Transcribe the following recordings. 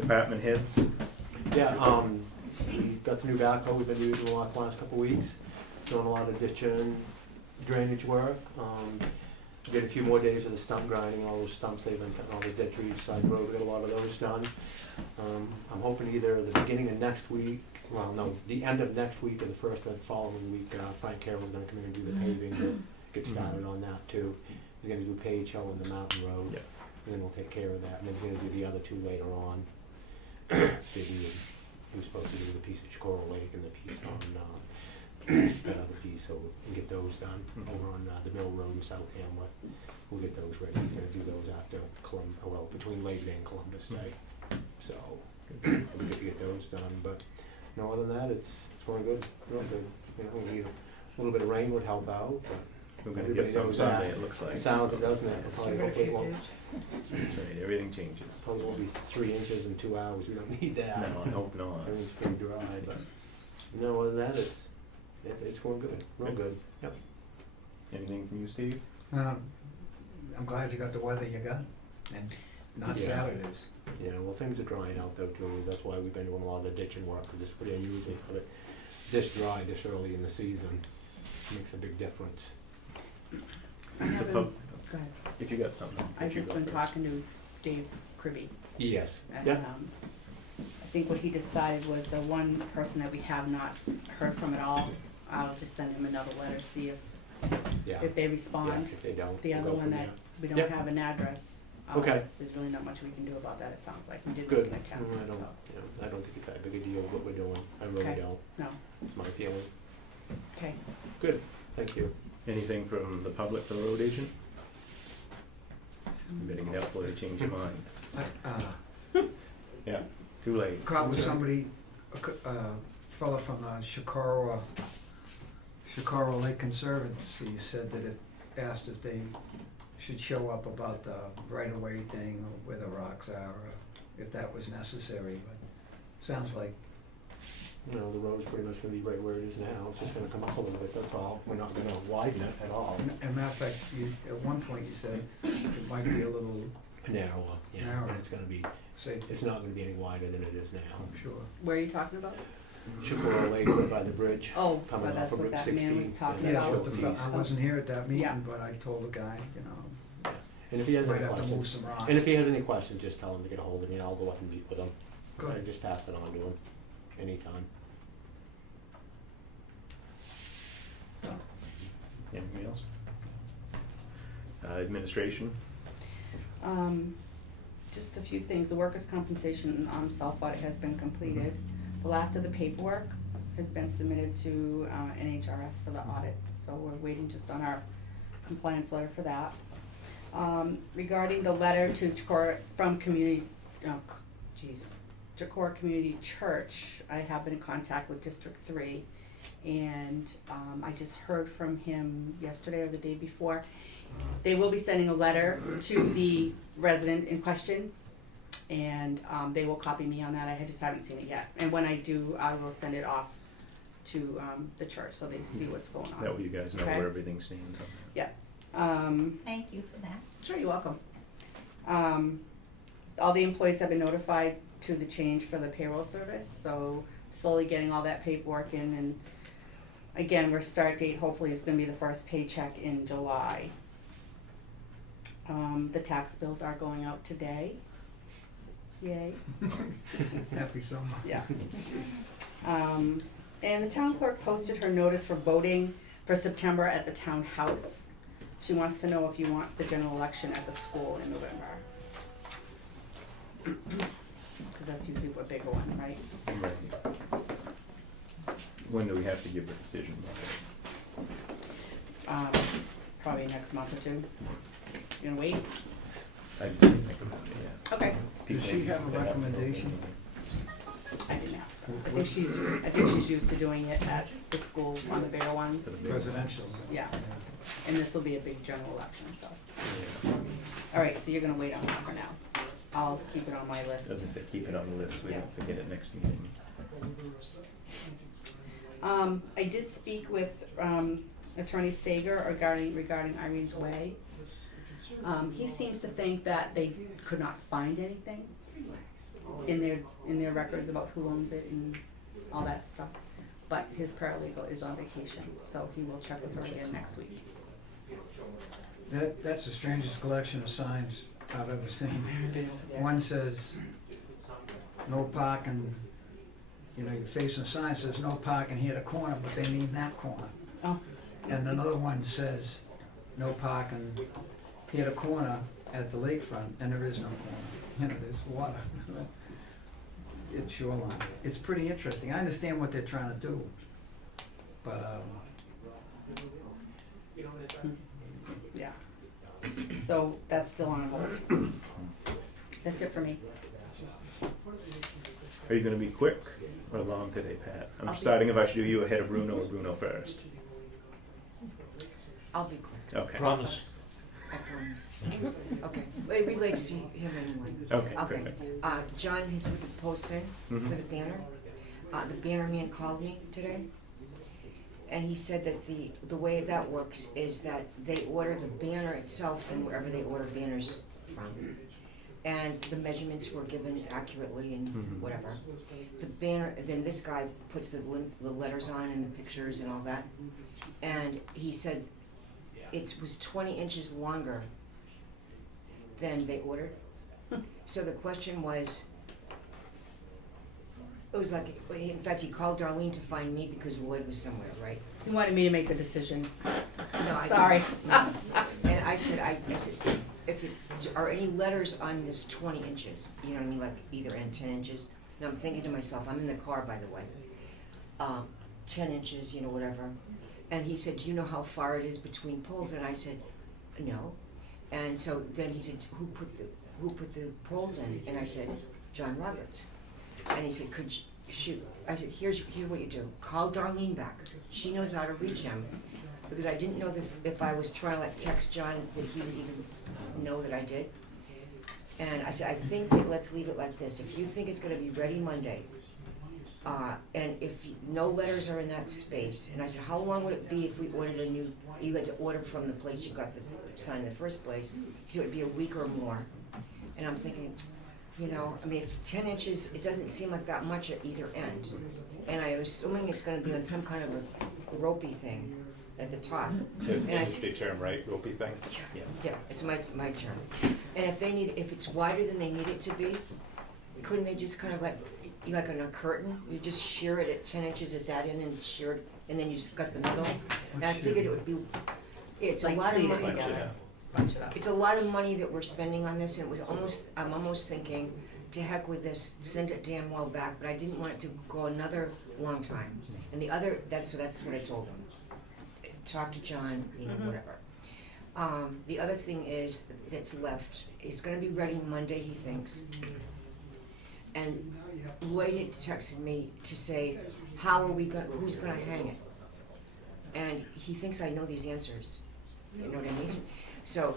Department heads? Yeah, we got the new backhoe we've been using a lot the last couple of weeks, doing a lot of ditching, drainage work. We did a few more days of the stump grinding, all those stumps they've been cutting, all the ditch reach, side road, we got a lot of those done. I'm hoping either the beginning of next week, well, no, the end of next week or the first of the following week, Frank Carroll's gonna come in and do the paving, to get started on that too. He's gonna do Page Hill and the Mountain Road, Yep. and then we'll take care of that, and then he's gonna do the other two later on. He was supposed to do the piece at Coral Lake and the piece on, that other piece, so we can get those done over on the Mill Road in South Tamworth. We'll get those ready, he's gonna do those after between Labor Day and Columbus Day, so we get to get those done, but no, other than that, it's going good, real good. You know, we need a little bit of rain would help out, but We're gonna everybody get some knows Sunday, that. it looks like. It sounds, doesn't it? We'll probably hopefully it won't, That's right, everything changes. probably won't be 3 inches in 2 hours, we don't need that. No, I hope not. Everything's pretty dry, but, no, other than that, it's going good, real good, yep. Anything from you, Steve? I'm glad you got the weather you got, and not Yeah. Saturdays. Yeah, well, things are drying out though too, that's why we've been doing a lot of the ditching work, because it's pretty unusual for it this dry, this early in the season. Makes a big difference. I It's a haven't, pub- go ahead. If you got something. I've you just go been first. talking to Dave Kribbe, Yes, and, yeah, I think what he decided was the one person that we have not heard from at all, I'll just send him another letter, see yeah. if they Yeah, respond. if they don't, The we'll other go one from that there. we don't Yep. have an address, Okay. there's really not much we can do about that, it sounds like, we did Good. look at town, I don't, so, I don't think it's that big a deal what we're doing, I really Okay. don't, no, it's my feeling. okay. Good, thank you. Anything from the public for the road agent? Betting it up before they change your mind. I Yeah, too late. caught with somebody, a fella from Shikara Lake Conservancy said that asked if they should show up about the right-of-way thing, or where the rocks are, or if that was necessary, but sounds like, You know, the road's pretty much gonna be right where it is now, it's just gonna come up a little bit, that's all, we're not gonna widen it at all. as a matter of fact, at one point you said it might be a little Narrower, yeah, Narrower. and it's gonna be, safe, it's not gonna be any wider than it is now. I'm sure. Where are you talking about? Shikora Lake right by the bridge. Oh, Coming but off that's of what Route that man was 16, talking yeah, Yeah, about. but the, short piece. I wasn't here at that Yeah. meeting, but I told the guy, you know, And if he has might any have to move questions, some rocks. and if he has any questions, just tell him to get a hold of me and I'll go up and meet with him. Good. And just pass it on to him anytime. Anything else? Administration? Just a few things, the workers' compensation, self-audit has been completed. The last of the paperwork has been submitted to, NHRS for the audit, so we're waiting just on our compliance letter for that. Regarding the letter to Chicora, from community, Chicora Community Church, I have been in contact with District 3, and, I just heard from him yesterday or the day before. They will be sending a letter to the resident in question, and they will copy me on that. I just haven't seen it yet. And when I do, I will send it off to the church so they see what's going on. That way you guys know Okay. where everything stands on that. Thank you for that. Sure, you're welcome. All the employees have been notified to the change for the payroll service, so slowly getting all that paperwork in, and again, our start date hopefully is gonna be the first paycheck in July. The tax bills are going out today. Yay. Happy summer. Yeah. And the town clerk posted her notice for voting for September at the town house. She wants to know if you want the general election at the school in November. Cause that's usually what bigger one, right? Right. When do we have to give the decision by? Probably next month or two. You gonna wait? I just didn't think about it, yeah. Okay. Does she have a recommendation? I didn't ask her. I think she's used to doing it at the school on the bigger ones. Presidential. Yeah. And this will be a big general election, so. Alright, so you're gonna wait on that for now. I'll keep it on my list. As I said, keep it on the list so we Yeah. don't forget it next meeting. I did speak with, Attorney Sager regarding Irene's Way. He seems to think that they could not find anything in their records about who owns it and all that stuff. But his paralegal is on vacation, so he will check with her again next week. That's the strangest collection of signs I've ever seen. One says, no parking, you know, you're facing a sign that says no parking here at the corner, but they mean that corner. Oh. And another one says, no parking here at the corner at the lakefront, and there is no corner. You know, there's water. It's shoreline. It's pretty interesting. I understand what they're trying to do, but, Yeah. So that's still on hold. That's it for me. Are you gonna be quick or long today, Pat? I'm I'll be- deciding if I should do you ahead of Bruno or Bruno first. I'll be quick, Okay. Promise. I promise. Okay, it relates to him anyway. Okay, Okay, perfect. John has put the post in for Mhm. the banner. The banner man called me today, and he said that the way that works is that they order the banner itself from wherever they order banners from. And the measurements were given accurately and Mhm. whatever. The banner, then this guy puts the letters on and the pictures and all that. And he said it was 20 inches longer than they ordered. So the question was, it was like, in fact, he called Darlene to find me because Lloyd was somewhere, right? He wanted me to make the decision. No, I Sorry. no. And I said, if it, are any letters on this 20 inches? You know what I mean, like either end 10 inches? And I'm thinking to myself, I'm in the car, by the way. 10 inches, you know, whatever. And he said, do you know how far it is between poles? And I said, no. And so then he said, who put the poles in? And I said, John Roberts. And he said, shoot. I said, here's what you do. Call Darlene back. She knows how to reach him. Because I didn't know that if I was trying to like text John that he would even know that I did. And I said, I think that let's leave it like this. If you think it's gonna be ready Monday, and if no letters are in that space, and I said, how long would it be if we ordered a new, you had to order from the place you got the sign in the first place? He said it would be a week or more. And I'm thinking, you know, I mean, if 10 inches, it doesn't seem like that much at either end. And I'm assuming it's gonna be on some kind of a ropey thing at the top. There's an And I industry term, right? Ropey thing? Yeah. Yeah, it's my term. And if it's wider than they need it to be, couldn't they just kind of like on a curtain, you just shear it at 10 inches at that end and shear it, and then you just got the middle? And I figured it would be, it's a Like lot of pleat it money. together. Bunch it up. It's a lot of money that we're spending on this, and it was I'm almost thinking, to heck with this, send it damn well back, but I didn't want it to go another long time. And the other, that's what I told him. Talk to John, you know, Mhm. whatever. The other thing is, that's left, it's gonna be ready Monday, he thinks. And Lloyd had texted me to say, who's gonna hang it? And he thinks I know these answers, you know what I mean? So,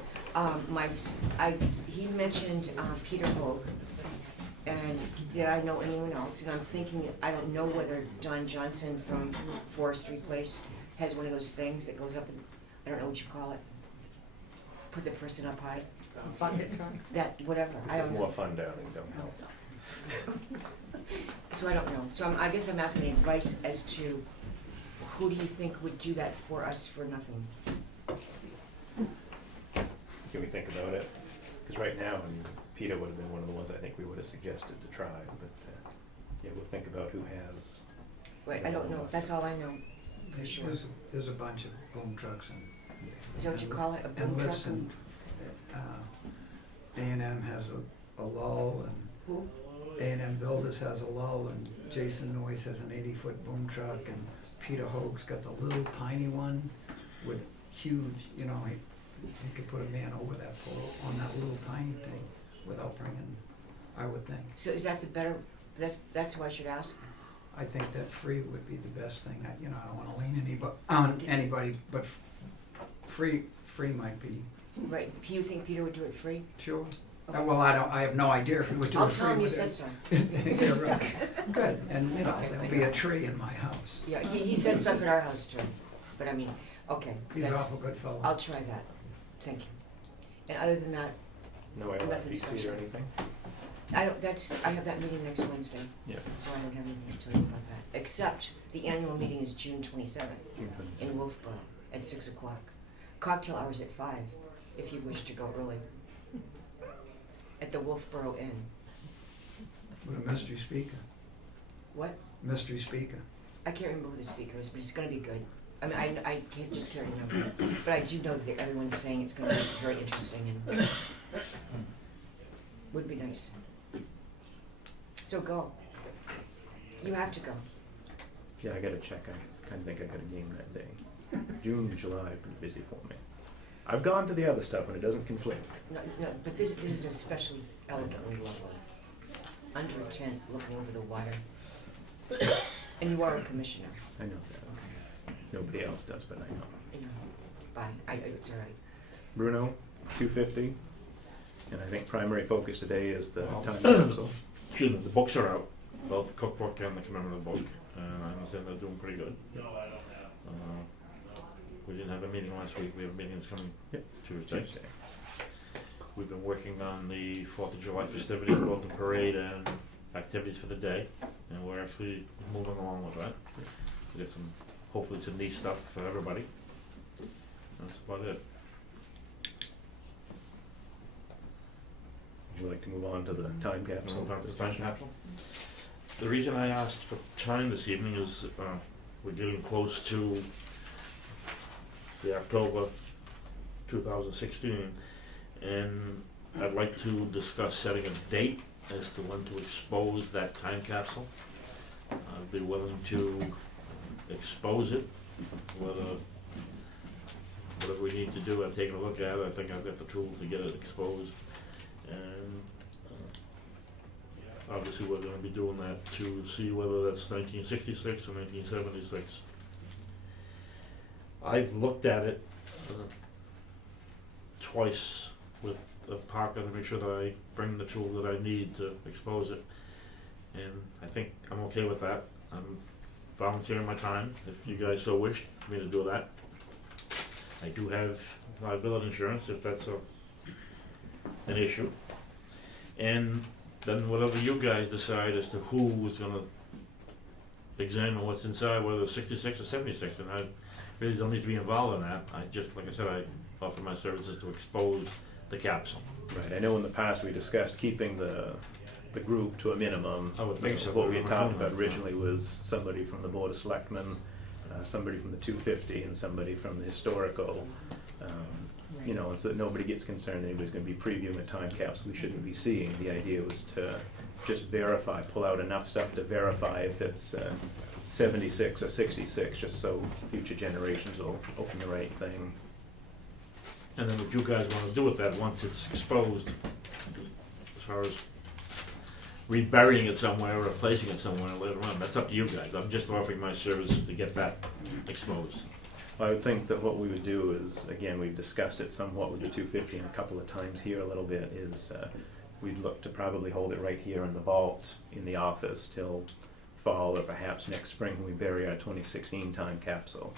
he mentioned, Peter Hogue, and did I know anyone else? And I'm thinking, I don't know whether Don Johnson from Forestry Place has one of those things that goes up and, I don't know what you call it, put the person up high, Bucket truck. that, whatever, I This is don't know. more fun down in Comeau. So I don't know, so I guess I'm asking advice as to who do you think would do that for us for nothing? Can we think about it? Because right now, I mean, Peter would have been one of the ones I think we would have suggested to try, but, yeah, we'll think about who has. Wait, I don't know, that's all I know, for sure. there's a bunch of boom trucks and Is that what you call it, a boom and truck? lifts and, A&M has a lull, and Who? A&M Builders has a lull, and Jason Noyes has an 80-foot boom truck, and Peter Hoag's got the little tiny one with huge, you know, he could put a man over that pole on that little tiny thing without bringing, I would think. So is that the better, that's who I should ask? I think that free would be the best thing. I don't wanna lean on anybody, but free might be, Right, you think Peter would do it free? sure. Okay. Well, I have no idea if he would do I'll it free. tell him you but said so. Yeah, right. Good, and Okay, there'll be a tree in my house. Yeah, he said stuff at our house too, but I mean, okay, He's an awful good fellow. I'll try that, thank you. And other than that, No Nothing LFPC special. or anything? I have that meeting next Wednesday, Yeah. so I don't have anything to tell you about that, except the annual meeting is June 27th in Wolfboro at 6 o'clock. Cocktail hours at 5, if you wish to go early. At the Wolfboro Inn. With a mystery speaker. What? Mystery speaker. I can't remember who the speaker is, but it's gonna be good. I mean, I can't remember, but I do know that everyone's saying it's gonna be very interesting and would be nice. So go. You have to go. Yeah, I gotta check. I kinda think I got a game that day. June, July, pretty busy for me. I've gone to the other stuff and it doesn't conflict. No, but this is especially elegantly lovely. Under a tent, looking over the water. And you are a commissioner, I know that. Nobody else does, but I know. you know. Bye. It's all right. Bruno, 250. And I think primary focus today is the Well, time capsule. Excuse me, the books are out, both the cookbook and the commemorative book, and I understand they're doing pretty good. We didn't have a meeting last week, we have a meeting that's coming Yep. Tuesday. We've been working on the 4th of July festivities, both the parade and activities for the day, and we're actually moving along with that. We get hopefully some neat stuff for everybody. That's about it. Would you like to move on to the time capsule? Move on to the time capsule. The reason I asked for time this evening is we're getting close to the October 2016, and I'd like to discuss setting a date as to when to expose that time capsule. I'd be willing to expose it, whatever we need to do. I've taken a look at it, I think I've got the tools to get it exposed, and obviously we're gonna be doing that to see whether that's 1966 or 1976. I've looked at it twice with Parker to make sure that I bring the tool that I need to expose it, and I think I'm okay with that. I'm volunteering my time, if you guys so wish me to do that. I do have liability insurance if that's an issue. And then whatever you guys decide as to who is gonna examine what's inside, whether it's 66 or 76, and I really don't need to be involved in that. I just, like I said, I offer my services to expose the capsule. Right, I know in the past we discussed keeping the group to a minimum. I would think so. What we had talked about originally was somebody from the Board of Selectmen, somebody from the 250, and somebody from the historical. You know, and so that nobody gets concerned anybody's gonna be previewing a time capsule we shouldn't be seeing. The idea was to just verify, pull out enough stuff to verify if it's 76 or 66, just so future generations will open the right thing. And then what you guys wanna do with that once it's exposed, as far as reburying it somewhere or replacing it somewhere later on, that's up to you guys. I'm just offering my services to get that exposed. I would think that what we would do is, again, we've discussed it somewhat with the 250 and a couple of times here a little bit, is we'd look to probably hold it right here in the vault in the office till fall or perhaps next spring when we bury our 2016 time capsule.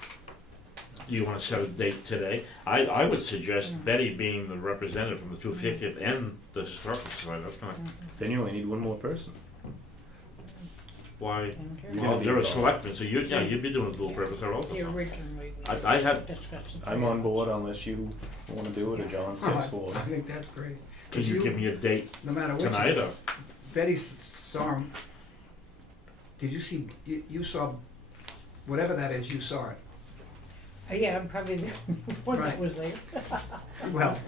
Do you wanna set a date today? I would suggest Betty being the representative from the 250th and the Historical Society. That's gonna, Then you only need one more person. why, You're well, gonna be you're a involved. selectman, so you'd be doing a dual purpose there also. so. Originally, I had, discussed. I'm on board unless you wanna do it or John steps forward. I think that's great. can you give me a date No matter what. tonight or? Betty saw him. Did you see, you saw, whatever that is, you saw it. Yeah, I'm probably the one Right. that was there. Well,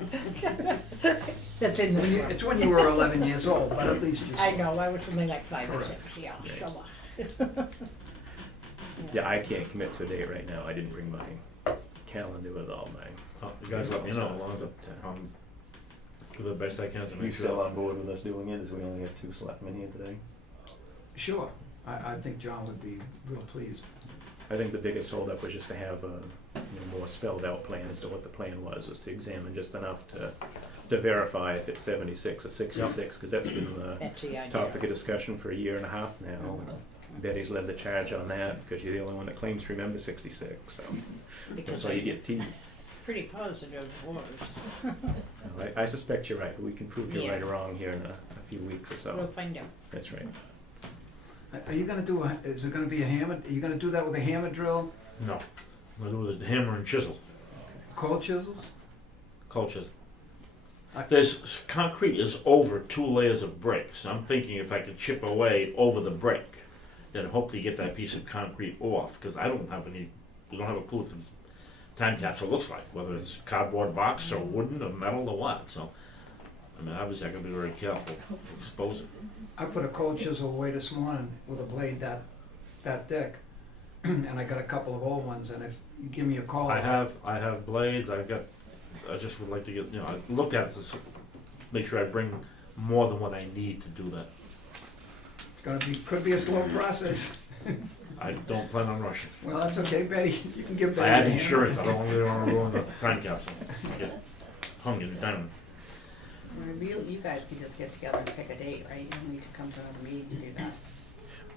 That's in the. it's when you were 11 years old, but at least you saw I it. know, I was only like 5 or Correct. 6, yeah, Yeah. so. Yeah, I can't commit to a date right now. I didn't bring my calendar with all my. Oh, you guys let me know, as long as I'm do the best I can to You make still sure. on board with us doing it, as we only have 2 selectmen here today? Sure. I think John would be real pleased. I think the biggest holdup was just to have a more spelled out plan as to what the plan was to examine just enough to verify if it's 76 or 66, because that's been the That's the idea. topic of discussion for a year and a half now. Mhm. Betty's led the charge on that, because you're the only one that claims to remember 66, so that's why you get teased. pretty positive words. I suspect you're right, but we can prove you're Yeah. right or wrong here in a few weeks or We'll so. find out. That's right. Are you gonna do is it gonna be a hammer, are you gonna do that with a hammer drill, No, I'm gonna do it with a hammer and chisel, cold chisels? cold chisel. I- There's, concrete is over 2 layers of bricks. I'm thinking if I could chip away over the brick, then hopefully get that piece of concrete off, because I don't have any, we don't have a clue what the time capsule looks like, whether it's cardboard box or wooden or metal or what, so. I mean, obviously I gotta be very careful to expose it. I put a cold chisel away this morning with a blade that thick, and I got a couple of old ones, and if you give me a call. I have blades, I just would like to get, I looked at it to make sure I bring more than what I need to do that. Could be a slow process. I don't plan on rushing. Well, that's okay, Betty, you can give that. I have a hand. insurance, I don't really wanna go in the time capsule, get hung in diamond. You guys can just get together and pick a date, right? You don't need to come to another meeting to do that.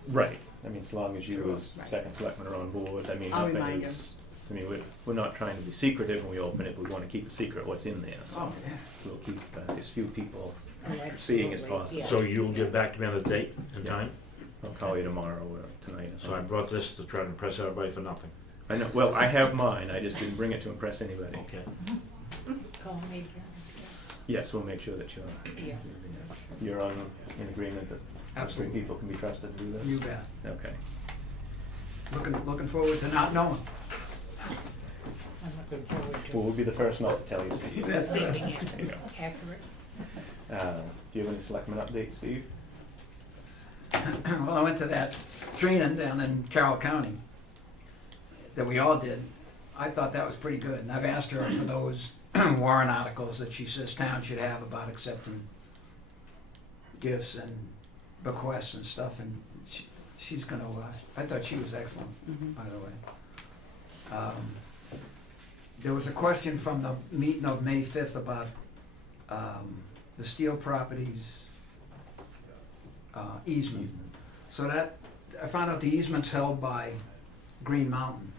Right, I mean, as long as you Sure. as Right. second selectman are on board, I mean, I'll nothing remind is, I mean, we're not trying to be secretive when we open it, we wanna keep a secret what's in there, so Oh, yeah. we'll keep as few people Oh, seeing as absolutely, possible. yeah. So you'll get back to me on the date and time? I'll call you tomorrow or tonight or So I something. brought this to try to impress everybody for nothing. I know, well, I have mine, I just didn't bring it to impress anybody. Okay. Call me. Yes, we'll make sure that Yeah. you're in agreement that three Absolutely. people can be trusted to do this? You bet. Okay. Looking forward to not knowing. I'm looking forward to Well, we'll be the first not to tell you, Steve. That's good. making it There you go. accurate. Do you have any selectmen updates, Steve? Well, I went to that training down in Carroll County that we all did. I thought that was pretty good, and I've asked her for those warrant articles that she says town should have about accepting gifts and bequests and stuff, and she's gonna, I thought she was excellent, Mhm. by the way. There was a question from the meeting of May 5th about the Steel Properties easement. So that, I found out the easement's held by Green Mountain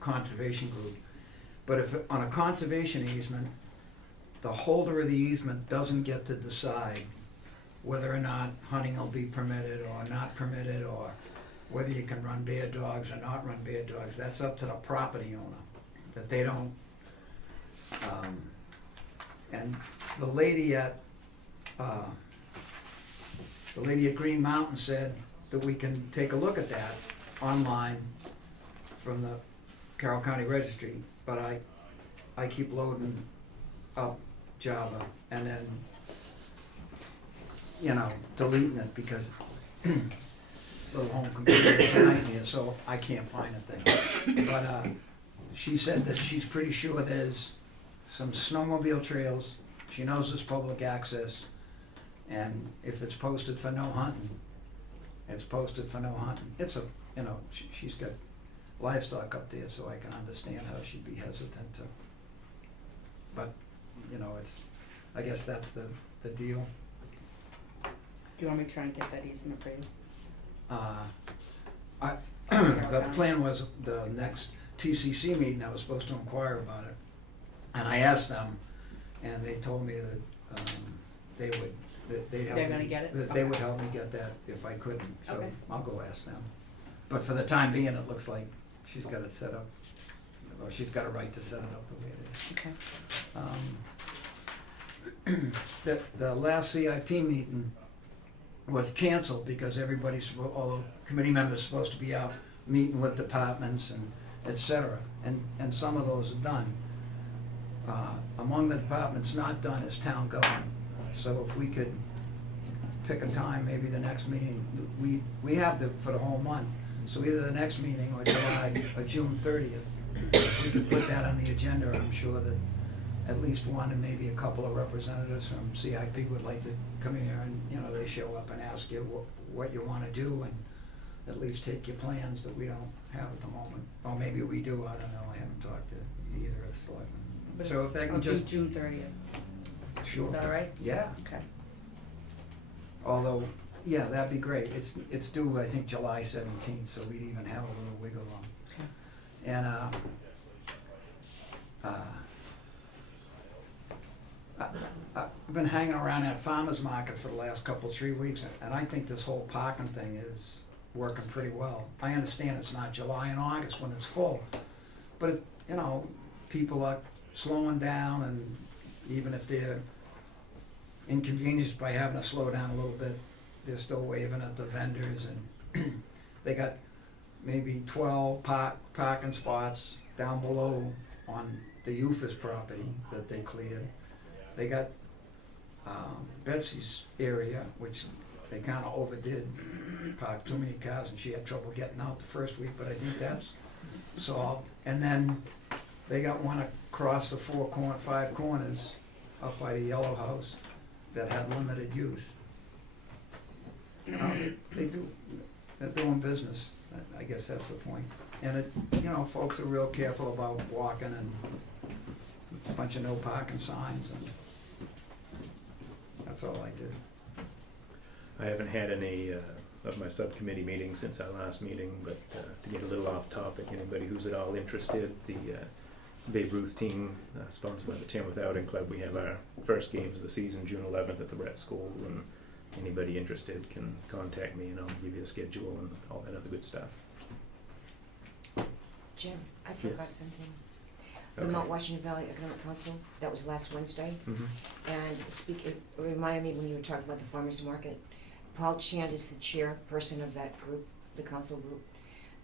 Conservation Group. But if, on a conservation easement, the holder of the easement doesn't get to decide whether or not hunting will be permitted or not permitted, or whether you can run bear dogs or not run bear dogs. That's up to the property owner, that they don't, and the lady at Green Mountain said that we can take a look at that online from the Carroll County Registry, but I keep loading up Java and then, deleting it because little home computer is a nightmare, so I can't find a thing. But she said that she's pretty sure there's some snowmobile trails, she knows there's public access, and if it's posted for no hunting, it's posted for no hunting. It's a, she's got livestock up there, so I can understand how she'd be hesitant to. But, I guess that's the deal. Do you want me to try and get that easement for you? The plan was the next TCC meeting, I was supposed to inquire about it. And I asked them, and they told me that they'd help me. They're gonna get it? That they would Okay. help me get that if I couldn't, so Okay. I'll go ask them. But for the time being, it looks like she's got it set up, or she's got a right to set it up the way it is. Okay. The last CIP meeting was canceled because all the committee members supposed to be out meeting with departments and et cetera, and some of those are done. Among the departments not done is town government, so if we could pick a time, maybe the next meeting, we have for the whole month, so either the next meeting or July or June 30th, if we could put that on the agenda, I'm sure that at least one and maybe a couple of representatives from CIP would like to come here and, they show up and ask you what you wanna do and at least take your plans that we don't have at the moment. Or maybe we do, I don't know, I haven't talked to either of the selectmen. So if they can just, June 30th, sure. is that all right? Yeah, Okay. although, yeah, that'd be great. It's due, I think, July 17th, so we'd even have a little wiggle room. Okay. And, I've been hanging around that farmer's market for the last 3 weeks, and I think this whole parking thing is working pretty well. I understand it's not July and August when it's full, but, you know, people are slowing down, and even if they're inconvenienced by having to slow down a little bit, they're still waving at the vendors, and they got maybe 12 parking spots down below on the Eufus property that they cleared. They got Betsy's area, which they kind of overdid, parked too many cars, and she had trouble getting out the first week, but I think that's solved. And then they got one across the 5 corners up by the yellow house that had limited use. You know, they're doing business. I guess that's the point. And it, you know, folks are real careful about walking, and a bunch of no parking signs, and that's all I did. I haven't had any of my subcommittee meetings since our last meeting, but to get a little off topic, anybody who's at all interested, the Babe Ruth team, sponsored by the Tamworth Outing Club, we have our first games of the season, June 11th at the Brett School, and anybody interested can contact me, and I'll give you a schedule and all that other good stuff. Jim, I forgot something. The Okay. Mount Washington Valley Economic Council, that was last Wednesday, Mhm. and it reminded me when you were talking about the farmer's market. Paul Chand is the chairperson of that group, the council group,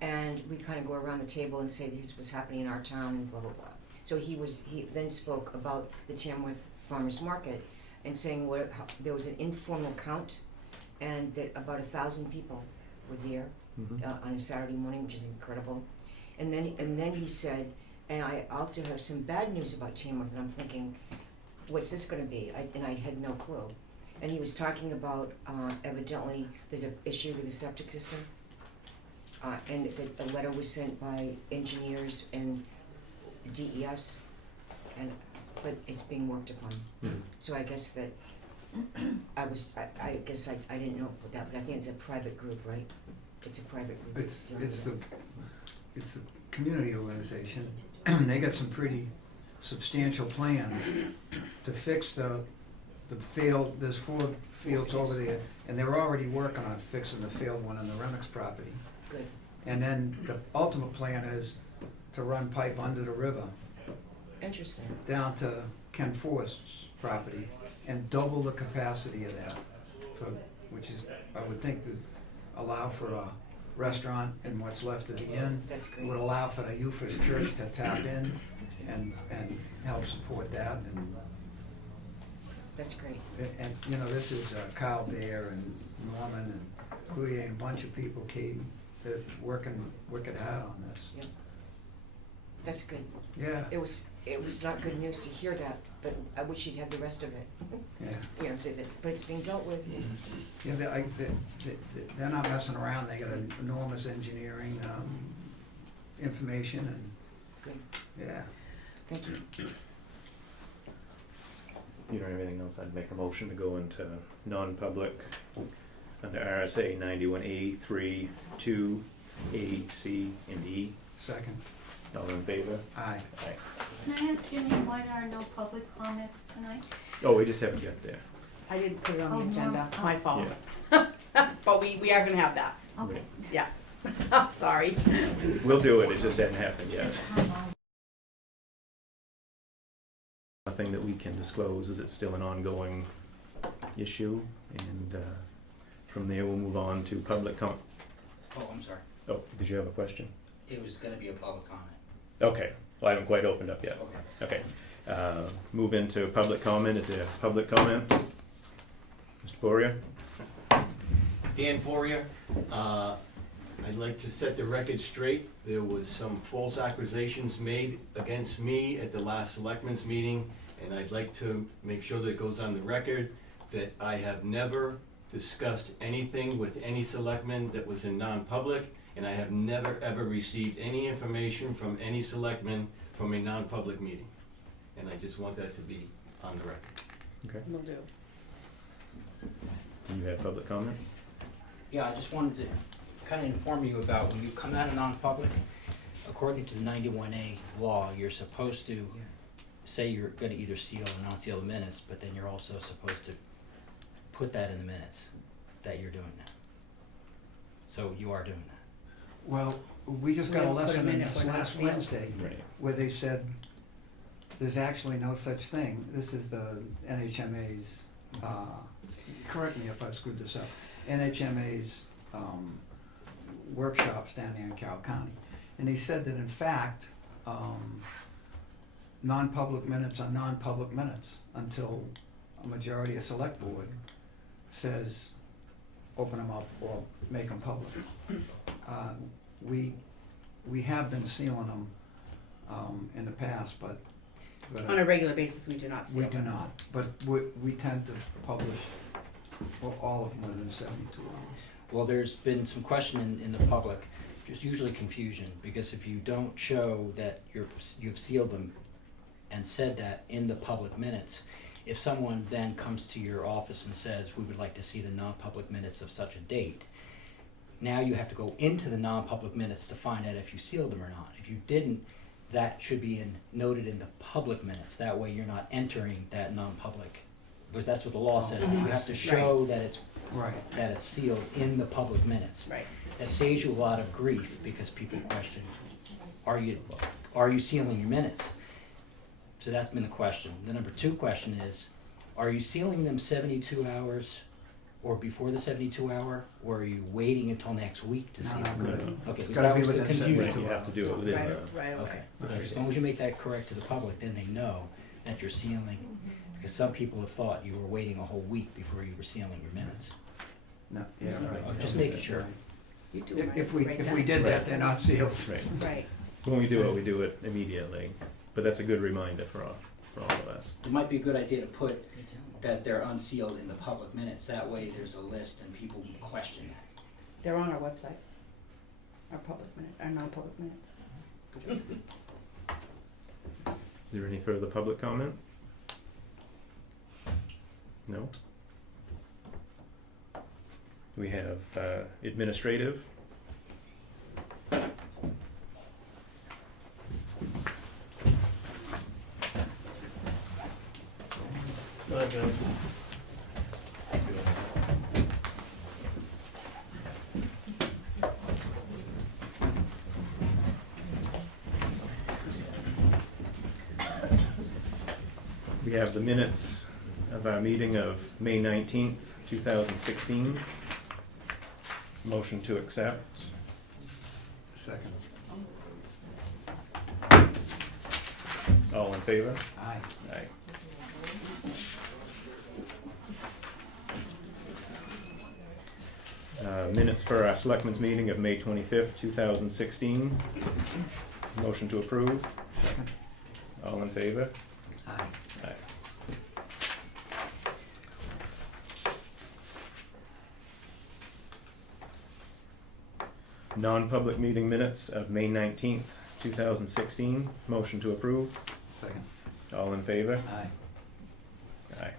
and we kind of go around the table and say this was happening in our town and blah, blah, blah. So he then spoke about the Tamworth Farmer's Market and saying there was an informal count, and that about 1,000 people were there Mhm. on a Saturday morning, which is incredible. And then he said, and I also have some bad news about Tamworth, and I'm thinking, what's this gonna be? And I had no clue. And he was talking about, evidently, there's an issue with the septic system. And that a letter was sent by engineers and DES, but it's being worked upon. Mhm. So I guess that, I guess I didn't know about that, but I think it's a private group, right? It's a private group. that's dealing with it. It's the community organization. They got some pretty substantial plans to fix the field. There's 4 fields over there, and they're already working on fixing the failed one on the Remix property. Good. And then the ultimate plan is to run pipe under the river Interesting. down to Ken Forst's property and double the capacity of that, which is, I would think, would allow for a restaurant and what's left of the inn. That's It great. would allow for the Eufus Church to tap in and help support that. That's great. And you know, this is Kyle Baer and Norman and Cloutier and a bunch of people, Katie, that working wicked hard on this. Yep. That's good. Yeah, It was not good news to hear that, but I wish you'd had the rest of it. yeah. You know, so that, but it's being dealt with. Yeah, they're not messing around. They got an enormous engineering information, and Good. yeah. Thank you. You don't have anything else? I'd make a motion to go into non-public under RSA 91A 2, A, C, and E. Second. All in favor? Aye. Aye. Can I ask Jimmy why there are no public comments tonight? Oh, we just haven't got there. I didn't put it on Oh, the no. agenda, Oh. my fault. Yeah. But we are gonna have that, Okay. yeah. I'm sorry. We'll do it, it just hasn't happened yet. Nothing that we can disclose, as it's still an ongoing issue, and from there we'll move on to public Oh, I'm sorry. Oh, did you have a question? It was gonna be a public comment. Okay, well, I haven't quite opened up yet. Okay. Okay, move into public comment. Is there public comment? Mr. Poirier? Dan Poirier. I'd like to set the record straight. There was some false accusations made against me at the last selectmen's meeting, and I'd like to make sure that it goes on the record that I have never discussed anything with any selectman that was in non-public, and I have never ever received any information from any selectman from a non-public meeting. And I just want that to be on the record. Okay. Will do. You have public comment? Yeah, I just wanted to kind of inform you about when you come out of non-public, according to the 91A law, you're supposed to say you're gonna either seal or not seal the minutes, but then you're also supposed to put that in the minutes, that you're doing that. So you are doing that. Well, we just We got a don't put lesson them in in if this we're not last sealed. Wednesday, Right. where they said, there's actually no such thing. This is the NHMA's, correct me if I screwed this up, NHMA's workshops down there in Carroll County. And he said that in fact, non-public minutes are non-public minutes until a majority of select board says, open them up or make them public. We have been sealing them in the past, but On a regular basis, we do not seal we do them. not. But we tend to publish all of them within 72 hours. Well, there's been some question in the public, just usually confusion, because if you don't show that you've sealed them and said that in the public minutes, if someone then comes to your office and says, we would like to see the non-public minutes of such a date, now you have to go into the non-public minutes to find out if you sealed them or not. If you didn't, that should be noted in the public minutes. That way you're not entering that non-public, because that's what the law says. You have to show that it's sealed in the public minutes. Right. That saves you a lot of grief, because people question, are you sealing your minutes? So that's been the question. The number 2 question is, are you sealing them 72 hours or before the 72 hour, or are you waiting until next week to seal them? No, no. Okay, It's because gotta that be was the within confusion. Right, you have to do it within Right away. Okay, as long as you make that correct to the public, then they know that you're sealing, because some people have thought you were waiting a whole week before you were sealing your minutes. No, yeah, right. Just making sure. You do it right. If we right did then. that, they're not sealed. Right. Right. When we do it immediately, but that's a good reminder for all of us. It might be a good idea to put that they're unsealed in the public minutes. That way there's a list and people question that. They're on our website. Our public minute, our non-public minutes. Is there any further public comment? No? We have administrative. We have the minutes of our meeting of May 19th, 2016. Motion to accept. Second. All in favor? Aye. Aye. Minutes for our selectmen's meeting of May 25th, 2016. Motion to approve. Second. All in favor? Aye. Aye. Non-public meeting minutes of May 19th, 2016. Motion to approve. Second. All in favor? Aye. Aye.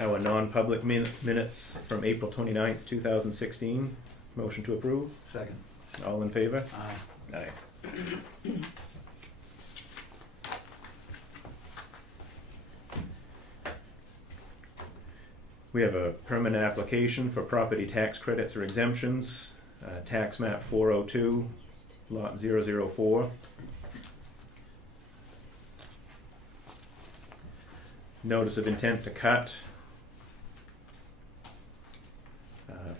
Our non-public minutes from April 29th, 2016. Motion to approve. Second. All in favor? Aye. Aye. We have a permanent application for property tax credits or exemptions, tax map 402, lot 004. Notice of intent to cut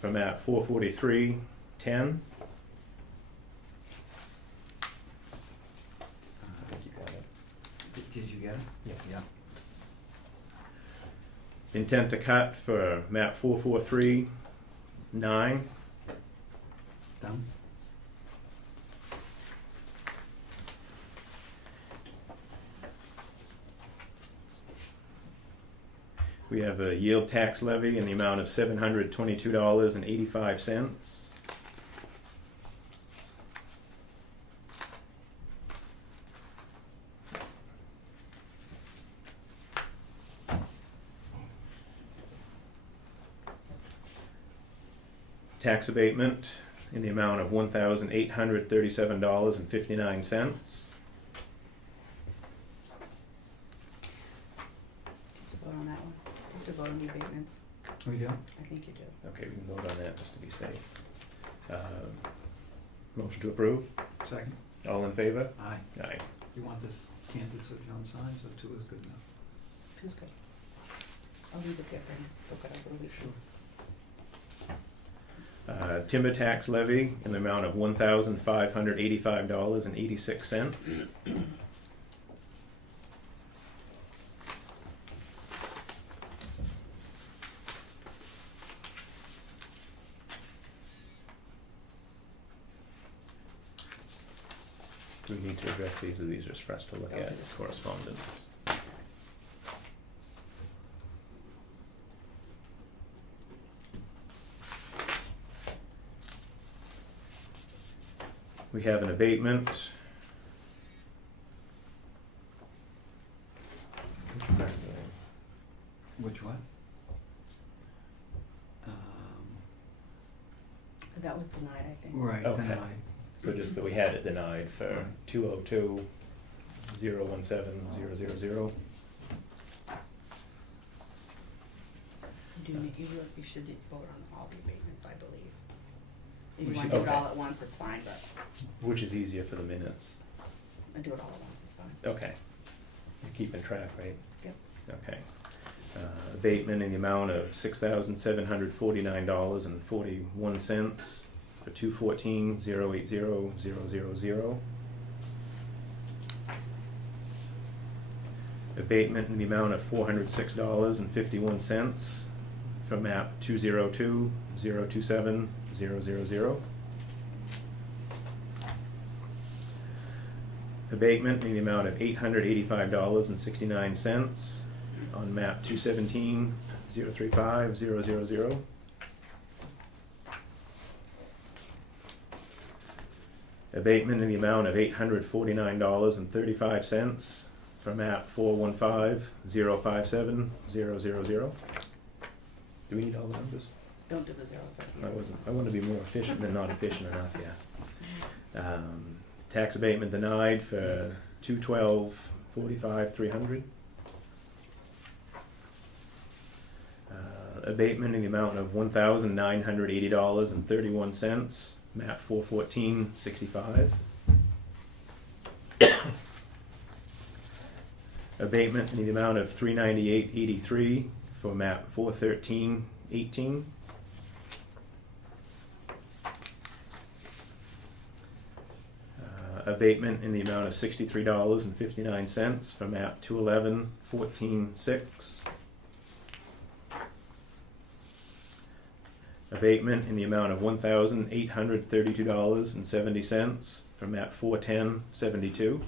for map 44310. Did you get it? Yeah. Intent to cut for map 443-9. Done? We have a yield tax levy in the amount of $722.85. Tax abatement in the amount of $1,837.59. To vote on that one, to vote on the abatements, We do? I think you do. Okay, we can vote on that just to be safe. Motion to approve? Second? All in favor? Aye. Aye. You want this canted so John signs, or two is good enough? Who's good? I'll leave it there, but I still got over a week. Timber tax levy in the amount of $1,585.86. Do we need to address these, or these are just for us to look Those at are just- correspondence? We have an abatement. Which one? That was denied, I think. Right, Okay. denied. So just that we had it denied for Right. 202-017-000. You should vote on all the abatements, I believe. If We you want should- to do it Okay. all at once, it's fine, but Which is easier for the minutes? I do it all at once, it's fine. Okay. You're keeping track, right? Yep. Okay. Abatement in the amount of $6,749.41 for 214-080-000. Abatement in the amount of $406.51 for map 202-027-000. Abatement in the amount of $885.69 on map 217-035-000. Abatement in the amount of $849.35 for map 415-057-000. Do we need all the numbers? Don't do the zeros at the end. I want to be more efficient than not efficient enough, yeah. Tax abatement denied for 212-45-300. Abatement in the amount of $1,980.31, map 414-65. Abatement in the amount of $398.83 for map 413-18. Abatement in the amount of $63.59 for map 211-14-6. Abatement in the amount of $1,832.70 for map 410-72.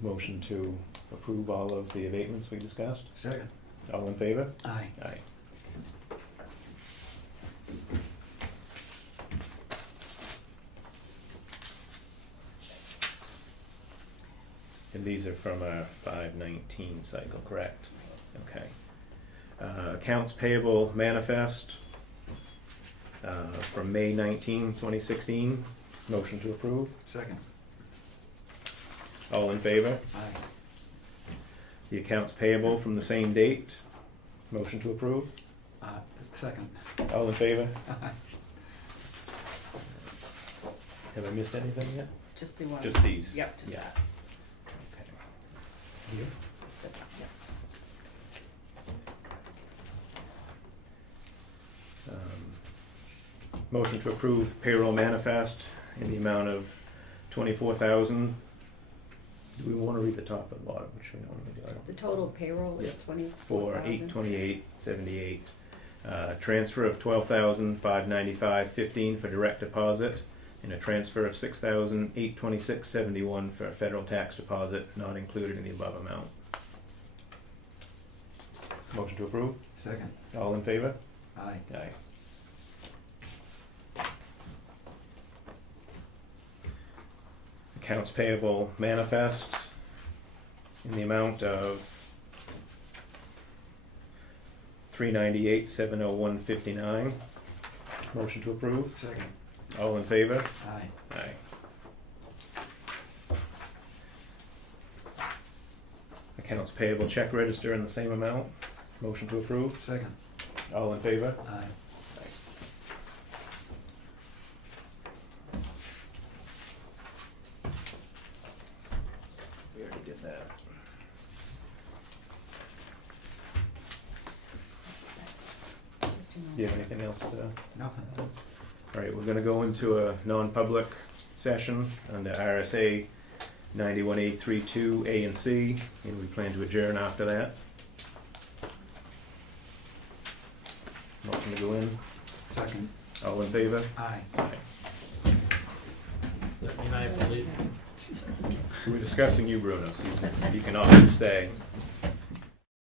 Motion to approve all of the abatements we discussed. Second. All in favor? Aye. Aye. And these are from our 519 cycle, correct? Okay. Accounts payable manifest from May 19, 2016. Motion to approve. Second. All in favor? Aye. The accounts payable from the same date. Motion to approve. Second. All in favor? Aye. Have I missed anything yet? Just the one. Just these? Yep, just Yeah. that. Okay. Here? That's- yep. Motion to approve payroll manifest in the amount of 24,000. Do we want to read the top and bottom, which we normally do? I don't- The total payroll is Yeah. 24,000. 828.78. Transfer of 12,595.15 for direct deposit, and a transfer of 6,826.71 for a federal tax deposit not included in the above amount. Motion to approve. Second. All in favor? Aye. Aye. Accounts payable manifest in the amount of $398,701.59. Motion to approve. Second. All in favor? Aye. Aye. Accounts payable check register in the same amount. Motion to approve. Second. All in favor? Aye. We already did that. Just a Do you have anything else to? Nothing. All right, we're gonna go into a non-public session under RSA 91A32 A and C, and we plan to adjourn after that. Motion to go in. Second. All in favor? Aye. Aye. That mean I have to leave? We were discussing you, Bruno, so you can often stay.